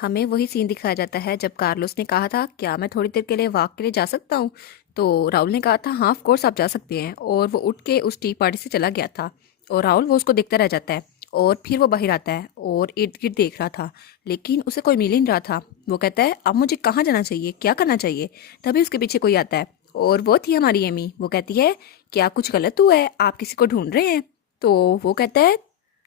हमें वही सीन दिखाया जाता है जब कार्लोस ने कहा था क्या मैं थोड़ी देर के लिए वॉक के लिए जा सकता हूँ। तो राहुल ने कहा था हाँ ऑफ कोर्स आप जा सकते हैं, और वो उठ के उस टी पार्टी से चला गया था। और राहुल वो उसको देखता रह जाता है, और फिर वो बाहर आता है और इर्द गिर्द देख रहा था, लेकिन उसे कोई मिल ही नहीं रहा था। वो कहता है अब मुझे कहाँ जाना चाहिए, क्या करना चाहिए। तभी उसके पीछे कोई आता है, और वो थी हमारी एमी। वो कहती है क्या कुछ गलत हुआ है, आप किसी को ढूंढ रहे हैं। तो वो कहता है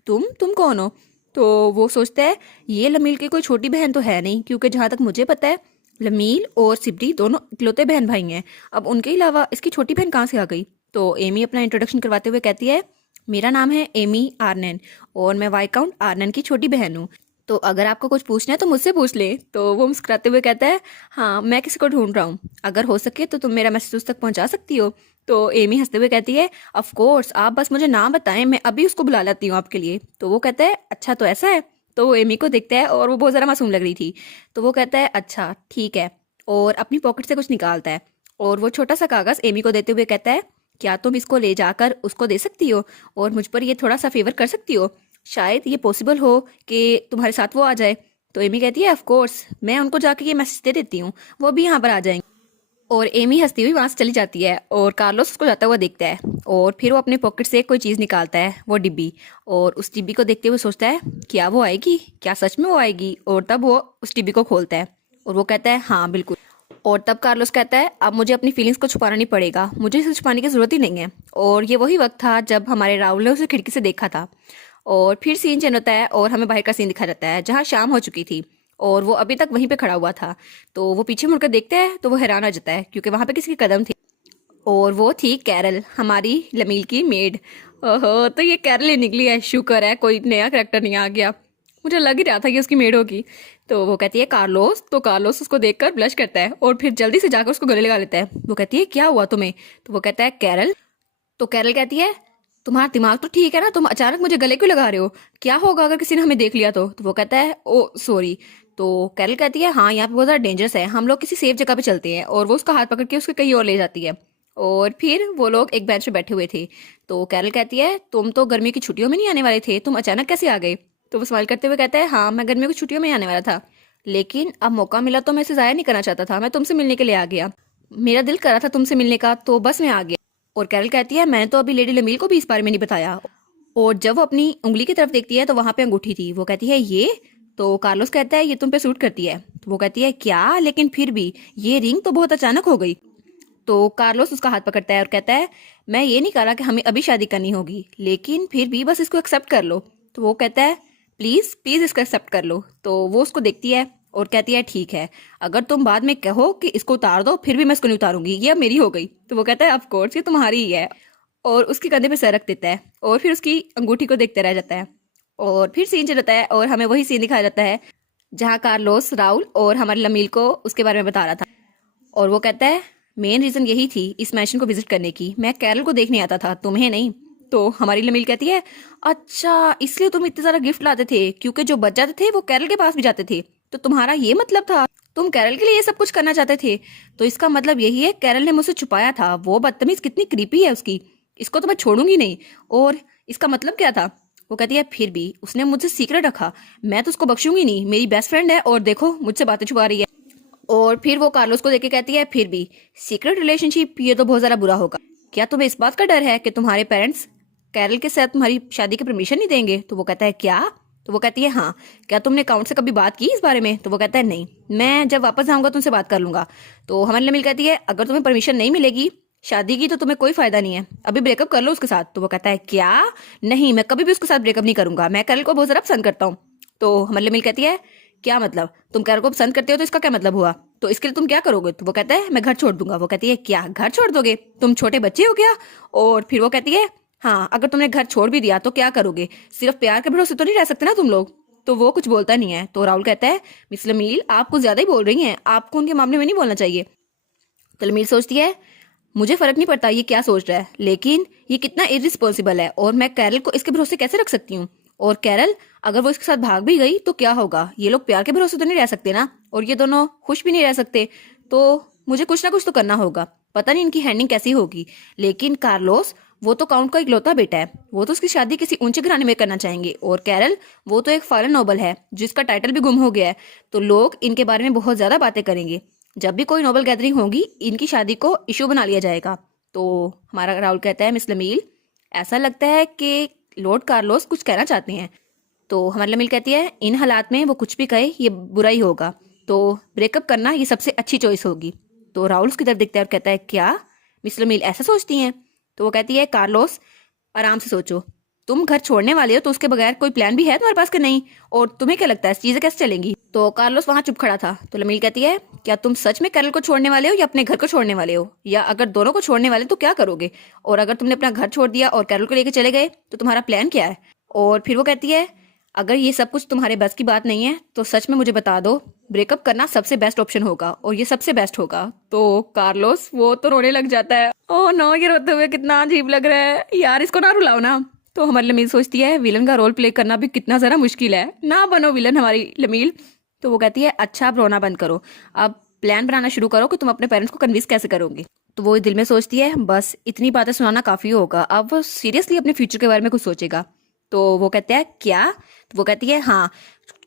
तुम कौन हो। तो वो सोचता है ये लमील की कोई छोटी बहन तो है नहीं, क्योंकि जहाँ तक मुझे पता है लमील और सिबरी दोनों इकलौते बहन भाई हैं। अब उनके अलावा इसकी छोटी बहन कहाँ से आ गई। तो एमी अपना इंट्रोडक्शन करवाते हुए कहती है मेरा नाम है एमी आर्नन, और मैं वाइकाउंट आर्नन की छोटी बहन हूँ। तो अगर आपको कुछ पूछना है तो मुझसे पूछ ले। तो वो मुस्कुराते हुए कहता है हाँ मैं किसी को ढूंढ रहा हूँ, अगर हो सके तो तुम मेरा मैसेज उस तक पहुंचा सकती हो। तो एमी हंसते हुए कहती है ऑफ कोर्स, आप बस मुझे नाम बताएं, मैं अभी उसको बुला लाती हूँ आपके लिए। तो वो कहता है अच्छा तो ऐसा है। तो वो एमी को देखता है, और वो बहुत ज़रा मासूम लग रही थी। तो वो कहता है अच्छा ठीक है, और अपनी पॉकेट से कुछ निकालता है, और वो छोटा सा कागज़ एमी को देते हुए कहता है क्या तुम इसको ले जाकर उसको दे सकती हो, और मुझ पर ये थोड़ा सा फेवर कर सकती हो, शायद ये पॉसिबल हो कि तुम्हारे साथ वो आ जाए। तो एमी कहती है ऑफ कोर्स, मैं उनको जाके ये मैसेज दे देती हूँ, वो भी यहाँ पर आ जाएंगे। और एमी हंसती हुई वहां से चली जाती है, और कार्लोस उसको जाता हुआ देखता है, और फिर वो अपने पॉकेट से कोई चीज़ निकालता है, वो डिब्बी। और उस डिब्बी को देखते हुए सोचता है क्या वो आएगी, क्या सच में वो आएगी। और तब वो उस डिब्बी को खोलता है, और वो कहता है हाँ बिल्कुल। और तब कार्लोस कहता है अब मुझे अपनी फीलिंग्स को छुपाना नहीं पड़ेगा, मुझे इसे छुपाने की जरूरत ही नहीं है। और ये वही वक्त था जब हमारे राहुल ने उसे खिड़की से देखा था। और फिर सीन चेंज होता है, और हमें बाहर का सीन दिखा जाता है जहाँ शाम हो चुकी थी, और वो अभी तक वहीं पे खड़ा हुआ था। तो वो पीछे मुड़कर देखता है तो वो हैरान हो जाता है, क्योंकि वहां पे किसी के कदम थे, और वो थी कैरल, हमारी लमील की मेड। ओहो, तो ये कैरल ही निकली है, शुक्र है कोई नया करेक्टर नहीं आ गया, मुझे लग ही रहा था कि उसकी मेड होगी। तो वो कहती है कार्लोस। तो कार्लोस उसको देखकर ब्लश करता है, और फिर जल्दी से जाकर उसको गले लगा लेता है। वो कहती है क्या हुआ तुम्हें। तो वो कहता है कैरल। तो कैरल कहती है तुम्हारा दिमाग तो ठीक है ना, तुम अचानक मुझे गले क्यों लगा रहे हो, क्या होगा अगर किसी ने हमें देख लिया तो वो कहता है ओ सॉरी। तो कैरल कहती है हाँ यहाँ पे बहुत ज़्यादा डेंजरस है, हम लोग किसी सेफ जगह पे चलते हैं। और वो उसका हाथ पकड़ के उसके कहीं और ले जाती है, और फिर वो लोग एक बेंच पे बैठे हुए थे। तो कैरल कहती है तुम तो गर्मी की छुट्टियों में नहीं आने वाले थे, तुम अचानक कैसे आ गए। तो वो स्माइल करते हुए कहता है हाँ मैं गर्मियों की छुट्टियों में ही आने वाला था, लेकिन अब मौका मिला तो मैं इसे ज़ाया नहीं करना चाहता था, मैं तुमसे मिलने के लिए आ गया, मेरा दिल कर रहा था तुमसे मिलने का, तो बस मैं आ गया। और कैरल कहती है मैंने तो अभी लेडी लमील को भी इस बारे में नहीं बताया। और जब वो अपनी उंगली की तरफ देखती है तो वहां पे अंगूठी थी। वो कहती है ये। तो कार्लोस कहता है ये तुम पे सूट करती है। तो वो कहती है क्या, लेकिन फिर भी ये रिंग तो बहुत अचानक हो गई। तो कार्लोस उसका हाथ पकड़ता है और कहता है मैं ये नहीं कह रहा कि हमें अभी शादी करनी होगी, लेकिन फिर भी बस इसको एक्सेप्ट कर लो। तो वो कहता है प्लीज प्लीज इसको एक्सेप्ट कर लो। तो वो उसको देखती है और कहती है ठीक है, अगर तुम बाद में कहो कि इसको उतार दो फिर भी मैं इसको नहीं उतारूंगी, ये अब मेरी हो गई। तो वो कहता है ऑफ कोर्स ये तुम्हारी ही है, और उसके कंधे पे सर रख देता है, और फिर उसकी अंगूठी को देखते रह जाता है। और फिर सीन चल जाता है, और हमें वही सीन दिखाया जाता है जहाँ कार्लोस राहुल और हमारे लमील को उसके बारे में बता रहा था। और वो कहता है मेन रीजन यही थी इस मैंशन को विजिट करने की, मैं कैरल को देखने आता था, तुम्हें नहीं। तो हमारी लमील कहती है अच्छा इसलिए तुम इतने सारा गिफ्ट लाते थे, क्योंकि जो बच जाते थे वो कैरल के पास भी जाते थे, तो तुम्हारा ये मतलब था, तुम कैरल के लिए ये सब कुछ करना चाहते थे। तो इसका मतलब यही है कैरल ने मुझसे छुपाया था, वो बदतमीज कितनी क्रीपी है उसकी, इसको तो मैं छोड़ूंगी नहीं। और इसका मतलब क्या था। वो कहती है फिर भी उसने मुझसे सीक्रेट रखा, मैं तो उसको बख्शूंगी नहीं, मेरी बेस्ट फ्रेंड है, और देखो मुझसे बातें छुपा रही है। और फिर वो कार्लोस को देख के कहती है फिर भी सीक्रेट रिलेशनशिप ये तो बहुत ज्यादा बुरा होगा, क्या तुम्हें इस बात का डर है कि तुम्हारे पेरेंट्स कैरल के साथ तुम्हारी शादी की परमिशन नहीं देंगे। तो वो कहता है क्या। तो वो कहती है हाँ, क्या तुमने काउंट से कभी बात की इस बारे में। तो वो कहता है नहीं, मैं जब वापस आऊंगा तुमसे बात कर लूंगा। तो हमारी लमील कहती है अगर तुम्हें परमिशन नहीं मिलेगी शादी की तो तुम्हें कोई फायदा नहीं है, अभी ब्रेकअप कर लो उसके साथ। तो वो कहता है क्या, नहीं मैं कभी भी उसके साथ ब्रेकअप नहीं करूंगा, मैं कैरल को बहुत ज्यादा पसंद करता हूँ। तो हमारी लमील कहती है क्या मतलब, तुम कैरल को पसंद करते हो तो इसका क्या मतलब हुआ, तो इसके लिए तुम क्या करोगे। तो वो कहता है मैं घर छोड़ दूंगा। वो कहती है क्या घर छोड़ दोगे, तुम छोटे बच्चे हो क्या। और फिर वो कहती है हाँ अगर तुमने घर छोड़ भी दिया तो क्या करोगे, सिर्फ प्यार के भरोसे तो नहीं रह सकते ना तुम लोग। तो वो कुछ बोलता नहीं है। तो राहुल कहता है मिस लमील आप कुछ ज्यादा ही बोल रही हैं, आपको उनके मामले में नहीं बोलना चाहिए। तो लमील सोचती है मुझे फर्क नहीं पड़ता ये क्या सोच रहा है, लेकिन ये कितना इरिस्पॉन्सिबल है, और मैं कैरल को इसके भरोसे कैसे रख सकती हूँ। और कैरल अगर वो इसके साथ भाग भी गई तो क्या होगा, ये लोग प्यार के भरोसे तो नहीं रह सकते ना, और ये दोनों खुश भी नहीं रह सकते। तो मुझे कुछ ना कुछ तो करना होगा, पता नहीं इनकी हैंडलिंग कैसी होगी। लेकिन कार्लोस वो तो काउंट का इकलौता बेटा है, वो तो उसकी शादी किसी ऊंचे घराने में करना चाहेंगे। और कैरल, वो तो एक फॉरेन नोबल है जिसका टाइटल भी गुम हो गया है, तो लोग इनके बारे में बहुत ज्यादा बातें करेंगे। जब भी कोई नोबल गैदरिंग होगी इनकी शादी को इशू बना लिया जाएगा। तो हमारा राहुल कहता है, मिस लमील, ऐसा लगता है कि लॉर्ड कार्लोस कुछ कहना चाहते हैं। तो हमारी लमील कहती है, इन हालात में वो कुछ भी कहे ये बुरा ही होगा, तो ब्रेकअप करना ये सबसे अच्छी चॉइस होगी। तो राहुल उसकी तरफ देखता है और कहता है, क्या मिस लमील ऐसा सोचती हैं? तो वो कहती है, कार्लोस आराम से सोचो, तुम घर छोड़ने वाले हो तो उसके बगैर कोई प्लान भी है तुम्हारे पास कि नहीं? और तुम्हें क्या लगता है चीजें कैसे चलेंगी? तो कार्लोस वहां चुप खड़ा था। तो लमील कहती है, क्या तुम सच में कैरल को छोड़ने वाले हो या अपने घर को छोड़ने वाले हो? या अगर दोनों को छोड़ने वाले तो क्या करोगे? और अगर तुमने अपना घर छोड़ दिया और कैरल को लेकर चले गए तो तुम्हारा प्लान क्या है? और फिर वो कहती है, अगर ये सब कुछ तुम्हारे बस की बात नहीं है तो सच में मुझे बता दो, ब्रेकअप करना सबसे बेस्ट ऑप्शन होगा और ये सबसे बेस्ट होगा। तो कार्लोस वो तो रोने लग जाता है। ओह नो, ये रोते हुए कितना अजीब लग रहा है यार, इसको ना रुलाओ ना। तो हमारी लमील सोचती है, विलन का रोल प्ले करना भी कितना ज़रा मुश्किल है, ना बनो विलन हमारी लमील। तो वो कहती है, अच्छा अब रोना बंद करो, अब प्लान बनाना शुरू करो कि तुम अपने पेरेंट्स को कन्विंस कैसे करोगे। तो वो दिल में सोचती है, बस इतनी बातें सुनाना काफ़ी होगा, अब वो सीरियसली अपने फ्यूचर के बारे में कुछ सोचेगा। तो वो कहते हैं, क्या? तो वो कहती है, हाँ,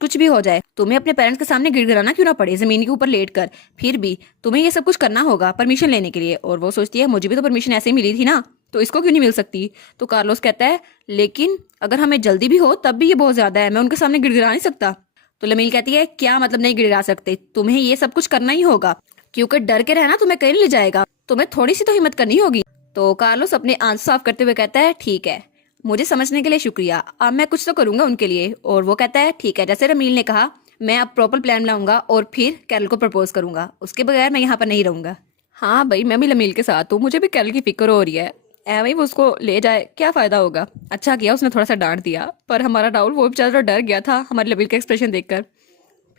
कुछ भी हो जाए तुम्हें अपने पेरेंट्स के सामने गिड़गिड़ाना क्यों ना पड़े जमीन के ऊपर लेट कर, फिर भी तुम्हें ये सब कुछ करना होगा परमिशन लेने के लिए। और वो सोचती है, मुझे भी तो परमिशन ऐसे ही मिली थी ना, तो इसको क्यों नहीं मिल सकती? तो कार्लोस कहता है, लेकिन अगर हमें जल्दी भी हो तब भी ये बहुत ज्यादा है, मैं उनके सामने गिड़गिड़ा नहीं सकता। तो लमील कहती है, क्या मतलब नहीं गिड़गिड़ा सकते? तुम्हें ये सब कुछ करना ही होगा, क्योंकि डर के रहना तुम्हें कहीं ले जाएगा, तुम्हें थोड़ी सी तो हिम्मत करनी होगी। तो कार्लोस अपने आंसू साफ करते हुए कहता है, ठीक है, मुझे समझने के लिए शुक्रिया, अब मैं कुछ तो करूंगा उनके लिए। और वो कहता है, ठीक है, जैसे रमील ने कहा, मैं अब प्रॉपर प्लान बनाऊंगा और फिर कैरल को प्रपोज करूंगा, उसके बगैर मैं यहाँ पर नहीं रहूंगा। हाँ भाई, मैं भी लमील के साथ हूँ, मुझे भी कैरल की फिक्र हो रही है, ऐਵੇਂ ही वो उसको ले जाए क्या फायदा होगा। अच्छा किया उसने थोड़ा सा डांट दिया, पर हमारा राहुल वो बेचारा डर गया था हमारे लमील का एक्सप्रेशन देखकर।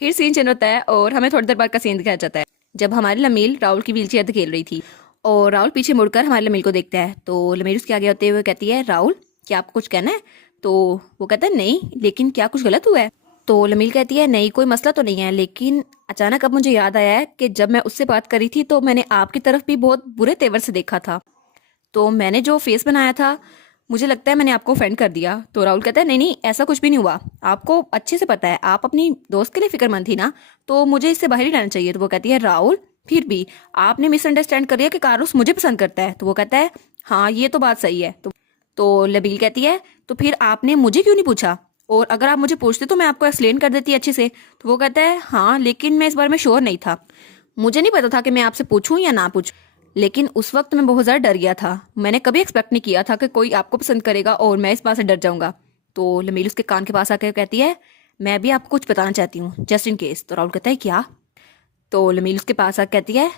फिर सीन चेंज होता है और हमें थोड़ी देर बाद का सीन दिखाया जाता है जब हमारी लमील राहुल की व्हील चेयर खेल रही थी और राहुल पीछे मुड़कर हमारे लमील को देखता है। तो लमील उसके आगे होते हुए कहती है, राहुल क्या आपको कुछ कहना है? तो वो कहता है, नहीं, लेकिन क्या कुछ गलत हुआ है? तो लमील कहती है, नहीं कोई मसला तो नहीं है, लेकिन अचानक अब मुझे याद आया है कि जब मैं उससे बात करी थी तो मैंने आपकी तरफ भी बहुत बुरे तेवर से देखा था, तो मैंने जो फेस बनाया था मुझे लगता है मैंने आपको ऑफेंड कर दिया। तो राहुल कहता है, नहीं नहीं, ऐसा कुछ भी नहीं हुआ, आपको अच्छे से पता है, आप अपनी दोस्त के लिए फिक्रमंद थी ना, तो मुझे इससे बाहर ही रहना चाहिए। तो वो कहती है, राहुल फिर भी आपने मिसअंडरस्टैंड कर लिया कि कार्लोस मुझे पसंद करता है। तो वो कहता है, हाँ ये तो बात सही है। तो लबील कहती है, तो फिर आपने मुझे क्यों नहीं पूछा, और अगर आप मुझे पूछते तो मैं आपको एक्सप्लेन कर देती अच्छे से। तो वो कहता है, हाँ लेकिन मैं इस बारे में श्योर नहीं था, मुझे नहीं पता था कि मैं आपसे पूछूं या ना पूछूं, लेकिन उस वक्त मैं बहुत ज़्यादा डर गया था, मैंने कभी एक्सपेक्ट नहीं किया था कि कोई आपको पसंद करेगा और मैं इस बात से डर जाऊंगा। तो लमील उसके कान के पास आकर कहती है, मैं भी आपको कुछ बताना चाहती हूँ जस्ट इन केस। तो राहुल कहता है, क्या? तो लमील उसके पास आकर कहती है,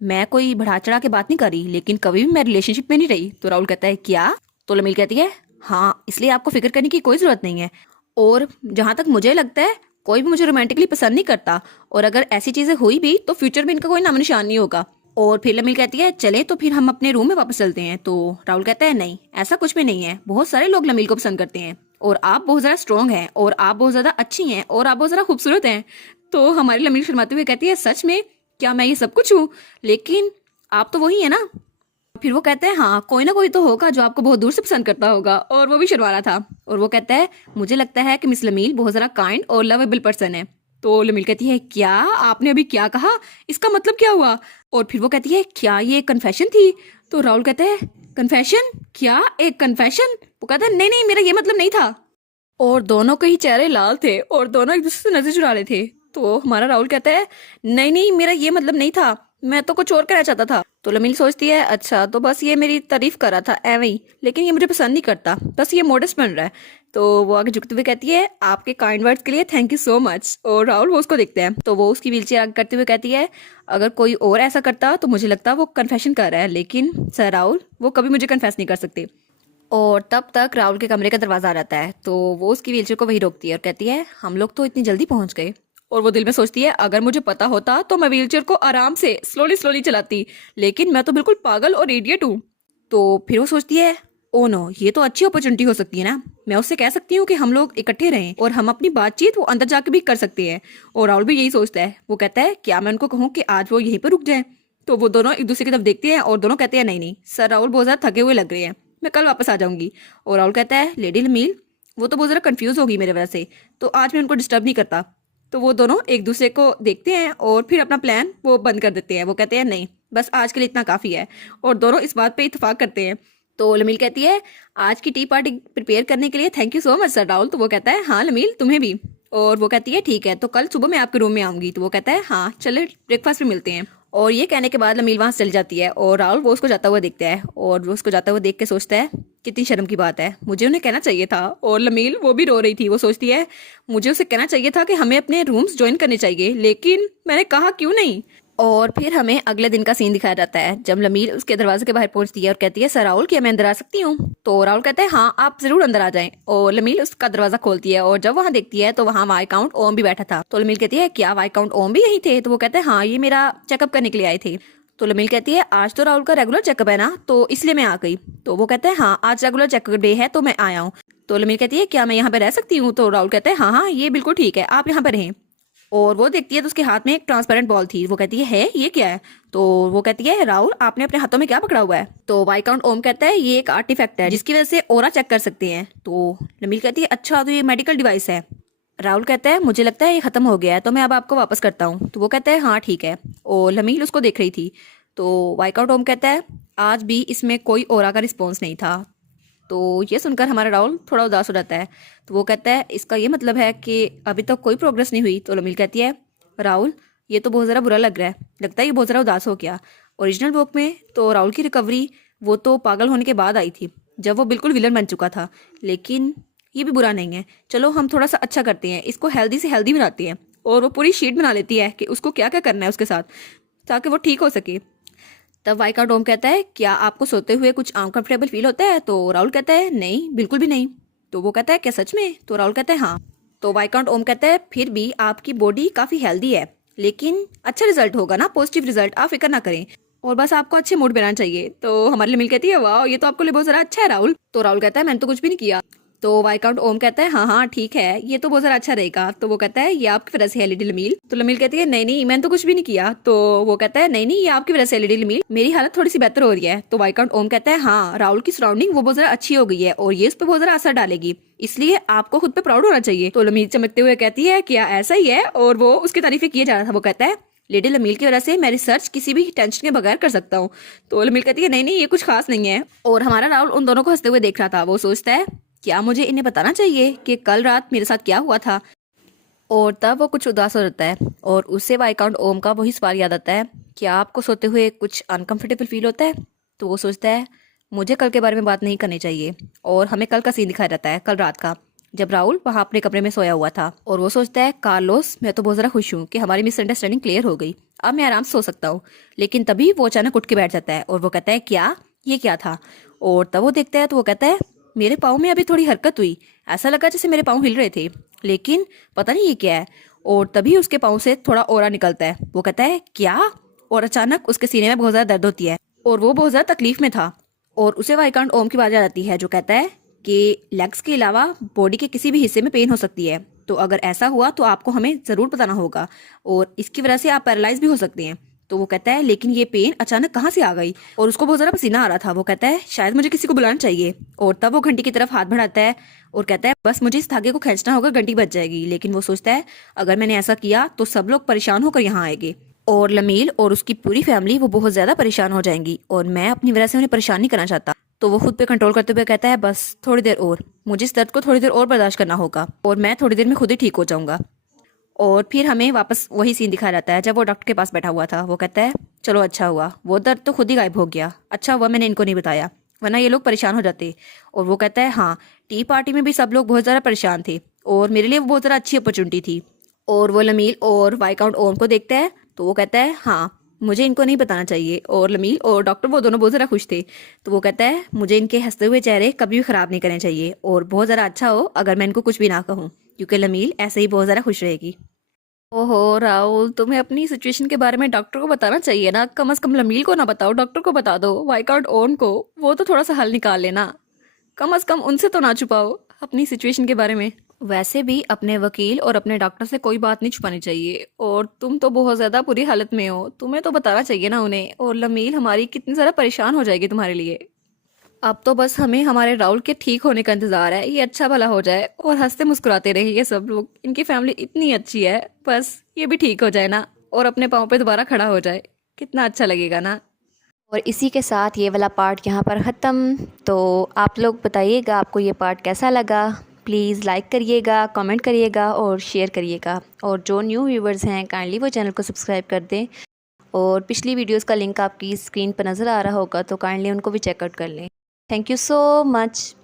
मैं कोई बढ़ा चढ़ा के बात नहीं कर रही, लेकिन कभी भी मैं रिलेशनशिप में नहीं रही। तो राहुल कहता है, क्या? तो लमील कहती है, हाँ, इसलिए आपको फिक्र करने की कोई ज़रूरत नहीं है, और जहाँ तक मुझे लगता है कोई भी मुझे रोमांटिकली पसंद नहीं करता, और अगर ऐसी चीज़ें हुई भी तो फ्यूचर में इनका कोई नाम निशान नहीं होगा। और फिर लमील कहती है, चले तो फिर हम अपने रूम में वापस चलते हैं। तो राहुल कहता है, नहीं ऐसा कुछ भी नहीं है, बहुत सारे लोग लमील को पसंद करते हैं, और आप बहुत ज़्यादा स्ट्रॉन्ग हैं, और आप बहुत ज़्यादा अच्छी हैं, और आप बहुत ज़्यादा खूबसूरत हैं। तो हमारी लमील शर्माते हुए कहती है, सच में? क्या मैं ये सब कुछ हूँ? लेकिन आप तो वही है ना? फिर वो कहते हैं, हाँ कोई ना कोई तो होगा जो आपको बहुत दूर से पसंद करता होगा, और वो भी शर्मा रहा था। और वो कहता है, मुझे लगता है कि मिस लमील बहुत ज़्यादा काइंड और लवेबल पर्सन है। तो लमील कहती है, क्या आपने अभी क्या कहा, इसका मतलब क्या हुआ? और फिर वो कहती है, क्या ये एक कन्फेशन थी? तो राहुल कहता है, कन्फेशन? क्या एक कन्फेशन? वो कहता है, नहीं नहीं, मेरा ये मतलब नहीं था। और दोनों के ही चेहरे लाल थे और दोनों एक दूसरे से नजर चुरा रहे थे। तो हमारा राहुल कहता है, नहीं नहीं, मेरा ये मतलब नहीं था, मैं तो कुछ और कहना चाहता था। तो लमील सोचती है, अच्छा तो बस ये मेरी तारीफ कर रहा था एवं ही, लेकिन ये मुझे पसंद नहीं करता, बस ये मॉडेस्ट बन रहा है। तो वो आगे झुकते हुए कहती है, आपके काइंड वर्ड्स के लिए थैंक यू सो मच। और राहुल वो उसको देखते हैं, तो वो उसकी व्हीलचेयर आगे करते हुए कहती है, अगर कोई और ऐसा करता तो मुझे लगता वो कन्फेशन कर रहा है, लेकिन सर राहुल वो कभी मुझे कन्फेस नहीं कर सकते। और तब तक राहुल के कमरे का दरवाजा आ जाता है, तो वो उसकी व्हीलचेयर को वही रोकती है और कहती है, हम लोग तो इतनी जल्दी पहुंच गए। और वो दिल में सोचती है, अगर मुझे पता होता तो मैं व्हीलचेयर को आराम से स्लोली स्लोली चलाती, लेकिन मैं तो बिल्कुल पागल और इडियट हूँ। तो फिर वो सोचती है, ओ नो, ये तो अच्छी अपॉर्चुनिटी हो सकती है ना, मैं उससे कह सकती हूँ कि हम लोग इकट्ठे रहें और हम अपनी बातचीत वो अंदर जाके भी कर सकते हैं। और राहुल भी यही सोचता है, वो कहता है, क्या मैं उनको कहूँ कि आज वो यहीं पर रुक जाए? तो वो दोनों एक दूसरे की तरफ देखते हैं और दोनों कहते हैं, नहीं नहीं सर राहुल बहुत ज्यादा थके हुए लग रहे हैं, मैं कल वापस आ जाऊंगी। और राहुल कहता है लेडी लमील वो तो बहुत ज़रा कंफ्यूज होगी मेरे वजह से, तो आज मैं उनको डिस्टर्ब नहीं करता। तो वो दोनों एक दूसरे को देखते हैं और फिर अपना प्लान वो बंद कर देते हैं। वो कहते हैं नहीं बस आज के लिए इतना काफ़ी है, और दोनों इस बात पे इत्तेफाक करते हैं। तो लमील कहती है आज की टी पार्टी प्रिपेयर करने के लिए thank you so much sir Rahul. तो वो कहता है हाँ लमील तुम्हें भी। और वो कहती है ठीक है तो कल सुबह मैं आपके रूम में आऊंगी। तो वो कहता है हाँ चले ब्रेकफास्ट में मिलते हैं। और ये कहने के बाद लमील वहाँ से चली जाती है और राहुल वो उसको जाता हुआ देखता है, और वो उसको जाता हुआ देख के सोचता है कितनी शर्म की बात है, मुझे उन्हें कहना चाहिए था। और लमील वो भी रो रही थी। वो सोचती है मुझे उसे कहना चाहिए था कि हमें अपने रूम्स ज्वाइन करने चाहिए, लेकिन मैंने कहा क्यों नहीं। और फिर हमें अगले दिन का सीन दिखाया जाता है जब लमील उसके दरवाजे के बाहर पहुंचती है और कहती है सर राहुल क्या मैं अंदर आ सकती हूँ। तो राहुल कहता है हाँ आप जरूर अंदर आ जाएं। और लमील उसका दरवाजा खोलती है और जब वहाँ देखती है तो वहाँ वाइकाउंट ओम भी बैठा था। तो लमील कहती है क्या वाइकाउंट ओम भी यही थे। तो वो कहते हैं हाँ ये मेरा चेकअप करने के लिए आए थे। तो लमील कहती है आज तो राहुल का रेगुलर चेकअप है ना, तो इसलिए मैं आ गई। तो वो कहते हैं हाँ आज रेगुलर चेकअप डे है तो मैं आया हूँ। तो लमील कहती है क्या मैं यहाँ पे रह सकती हूँ। तो राहुल कहते हैं हाँ हाँ ये बिल्कुल ठीक है आप यहाँ पे रहें। और वो देखती है तो उसके हाथ में एक ट्रांसपेरेंट बॉल थी। वो कहती है ये क्या है। तो वो कहती है राहुल आपने अपने हाथों में क्या पकड़ा हुआ है। तो वाइकाउंट ओम कहता है ये एक आर्टिफैक्ट है जिसकी वजह से ओरा चेक कर सकते हैं। तो लमील कहती है अच्छा तो ये मेडिकल डिवाइस है। राहुल कहता है मुझे लगता है ये खत्म हो गया है तो मैं अब आपको वापस करता हूँ। तो वो कहता है हाँ ठीक है। और लमील उसको देख रही थी। तो वाइकाउंट ओम कहता है आज भी इसमें कोई ओरा का रिस्पॉन्स नहीं था। तो ये सुनकर हमारा राहुल थोड़ा उदास हो जाता है। तो वो कहता है इसका ये मतलब है कि अभी तक कोई प्रोग्रेस नहीं हुई। तो लमील कहती है राहुल ये तो बहुत ज़रा बुरा लग रहा है, लगता है ये बहुत ज़रा उदास हो गया। ओरिजिनल बुक में तो राहुल की रिकवरी वो तो पागल होने के बाद आई थी जब वो बिल्कुल विलन बन चुका था, लेकिन ये भी बुरा नहीं है। चलो हम थोड़ा सा अच्छा करते हैं, इसको हेल्दी से हेल्दी बनाते हैं। और वो पूरी शीट बना लेती है कि उसको क्या क्या करना है उसके साथ ताकि वो ठीक हो सके। तब वाइकाउंट ओम कहता है क्या आपको सोते हुए कुछ अनकंफर्टेबल फील होता है। तो राहुल कहता है नहीं बिल्कुल भी नहीं। तो वो कहता है क्या सच में। तो राहुल कहता है हाँ। तो वाइकाउंट ओम कहता है फिर भी आपकी बॉडी काफ़ी हेल्दी है, लेकिन अच्छा रिजल्ट होगा ना, पॉजिटिव रिजल्ट, आप फिक्र ना करें और बस आपको अच्छे मूड में रहना चाहिए। तो हमारे लिए मिल कहती है वाह ये तो आपको लिए बहुत ज़रा अच्छा है राहुल। तो राहुल कहता है मैंने तो कुछ भी नहीं किया। तो वाइकाउंट ओम कहता है हाँ हाँ ठीक है ये तो बहुत ज़रा अच्छा रहेगा। तो वो कहता है ये आपकी वजह से है लेडी लमील। तो लमील कहती है नहीं नहीं मैंने तो कुछ भी नहीं किया। तो वो कहता है नहीं नहीं ये आपकी वजह से है लेडी लमील, मेरी हालत थोड़ी सी बेहतर हो रही है। तो वाइकाउंट ओम कहता है हाँ राहुल की सराउंडिंग वो बहुत ज़रा अच्छी हो गई है और ये उस पर बहुत ज़रा असर डालेगी, इसलिए आपको खुद पे प्राउड होना चाहिए। तो लमील चमकते हुए कहती है क्या ऐसा ही है, और वो उसकी तारीफें किए जा रहा था। वो कहता है लेडी लमील की वजह से मैं रिसर्च किसी भी टेंशन के बगैर कर सकता हूँ। तो लमील कहती है नहीं नहीं ये कुछ खास नहीं है। और हमारा राहुल उन दोनों को हंसते हुए देख रहा था। वो सोचता है क्या मुझे इन्हें बताना चाहिए कि कल रात मेरे साथ क्या हुआ था। और तब वो कुछ उदास हो जाता है और उससे वाइकाउंट ओम का वही सवाल याद आता है क्या आपको सोते हुए कुछ अनकंफर्टेबल फील होता है। तो वो सोचता है मुझे कल के बारे में बात नहीं करनी चाहिए। और हमें कल का सीन दिखाया जाता है कल रात का जब राहुल वहाँ अपने कमरे में सोया हुआ था। और वो सोचता है कार्लोस मैं तो बहुत ज़रा खुश हूँ कि हमारी मिसअंडरस्टैंडिंग क्लियर हो गई, अब मैं आराम से सो सकता हूँ। लेकिन तभी वो अचानक उठ के बैठ जाता है और वो कहता है क्या ये क्या था। और तब वो देखता है तो वो कहता है मेरे पाँव में अभी थोड़ी हरकत हुई, ऐसा लगा जैसे मेरे पाँव हिल रहे थे, लेकिन पता नहीं ये क्या है। और तभी उसके पाँव से थोड़ा ओरा निकलता है। वो कहता है क्या, और अचानक उसके सीने में बहुत ज़्यादा दर्द होती है और वो बहुत ज़्यादा तकलीफ में था। और उसे वाइकांट ओम की बात याद आती है जो कहता है कि लेग्स के अलावा बॉडी के किसी भी हिस्से में पेन हो सकती है, तो अगर ऐसा हुआ तो आपको हमें ज़रूर बताना होगा और इसकी वजह से आप पैरालाइज भी हो सकते हैं। तो वो कहता है लेकिन ये पेन अचानक कहाँ से आ गई, और उसको बहुत ज़्यादा पसीना आ रहा था। वो कहता है शायद मुझे किसी को बुलाना चाहिए। और तब वो घंटी की तरफ हाथ बढ़ाता है और कहता है बस मुझे इस धागे को खींचना होगा, घंटी बज जाएगी। लेकिन वो सोचता है अगर मैंने ऐसा किया तो सब लोग परेशान होकर यहाँ आएंगे और लमील और उसकी पूरी फैमिली वो बहुत ज़्यादा परेशान हो जाएंगी और मैं अपनी वजह से उन्हें परेशान नहीं करना चाहता। तो वो खुद पे कंट्रोल करते हुए कहता है बस थोड़ी देर और, मुझे इस दर्द को थोड़ी देर और बर्दाश्त करना होगा और मैं थोड़ी देर में खुद ही ठीक हो जाऊंगा। और फिर हमें वापस वही सीन दिखाया जाता है जब वो डॉक्टर के पास बैठा हुआ था। वो कहता है चलो अच्छा हुआ, वो दर्द तो खुद ही गायब हो गया, अच्छा हुआ मैंने इनको नहीं बताया वरना ये लोग परेशान हो जाते। और वो कहता है हाँ टी पार्टी में भी सब लोग बहुत ज़्यादा परेशान थे और मेरे लिए वो बहुत ज़्यादा अच्छी अपॉर्चुनिटी थी। और वो लमील और वाइकाउंट ओम को देखता है तो वो कहता है हाँ मुझे इनको नहीं बताना चाहिए। और लमील और डॉक्टर वो दोनों बहुत ज़्यादा खुश थे। तो वो कहता है मुझे इनके हंसते हुए चेहरे कभी भी ख़राब नहीं करने चाहिए और बहुत ज़्यादा अच्छा हो अगर मैं इनको कुछ भी ना कहूँ, क्योंकि लमील ऐसे ही बहुत ज़्यादा खुश रहेगी। ओहो राहुल, तुम्हें अपनी सिचुएशन के बारे में डॉक्टर को बताना चाहिए ना, कम से कम लमील को ना बताओ, डॉक्टर को बता दो, वाइकाउंट ओन को, वो तो थोड़ा सा हल निकाल लेना, कम से कम उनसे तो ना छुपाओ अपनी सिचुएशन के बारे में। वैसे भी अपने वकील और अपने डॉक्टर से कोई बात नहीं छुपानी चाहिए और तुम तो बहुत ज़्यादा बुरी हालत में हो, तुम्हें तो बताना चाहिए ना उन्हें। और लमील हमारी कितनी ज़्यादा परेशान हो जाएगी तुम्हारे लिए। अब तो बस हमें हमारे राहुल के ठीक होने का इंतजार है, ये अच्छा भला हो जाए और हंसते मुस्कुराते रहे ये सब लोग। इनकी फैमिली इतनी अच्छी है, बस ये भी ठीक हो जाए ना और अपने पाँव पे दोबारा खड़ा हो जाए, कितना अच्छा लगेगा ना। और इसी के साथ ये वाला पार्ट यहाँ पर ख़त्म। तो आप लोग बताइएगा आपको ये पार्ट कैसा लगा। प्लीज़ लाइक करिएगा, कमेंट करिएगा और शेयर करिएगा। और जो न्यू व्यूवर्स हैं काइंडली वो चैनल को सब्सक्राइब कर दें। और पिछली वीडियोस का लिंक आपकी स्क्रीन पर नज़र आ रहा होगा, तो काइंडली उनको भी चेकआउट कर लें। Thank you so much.